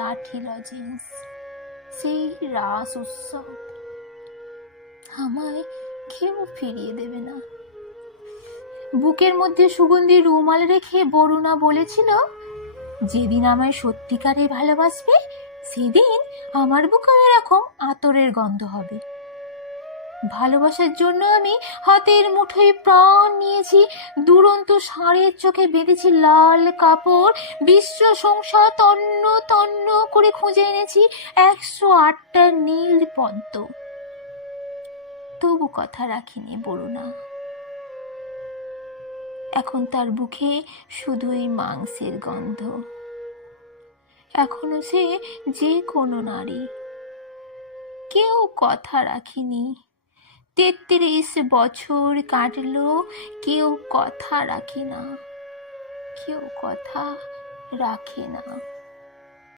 লাঠি লজেন্স, সেই রাস উৎসব আমায় কেউ ফিরিয়ে দেবে না। বুকের মধ্যে সুগন্ধি রুমাল রেখে বরুণা বলেছিল, যেদিন আমায় সত্যিকারে ভালোবাসবে সেদিন আমার বুকে এরকম আতরের গন্ধ হবে। ভালোবাসার জন্য আমি হাতের মুঠোয় প্রাণ নিয়েছি, দুরন্ত ষাঁড়ের চোখে বেঁধেছি লাল কাপড়, বিশ্ব সংসার তন্ন তন্ন করে খুঁজে এনেছি 108টা নীল পদ্ম। তবু কথা রাখিনি বরুণা। এখন তার বুকে শুধুই মাংসের গন্ধ। এখনো সে যে কোনো নারী। কেউ কথা রাখিনি। 33 বছর কাটলো, কেউ কথা রাখে না, কেউ কথা রাখে না।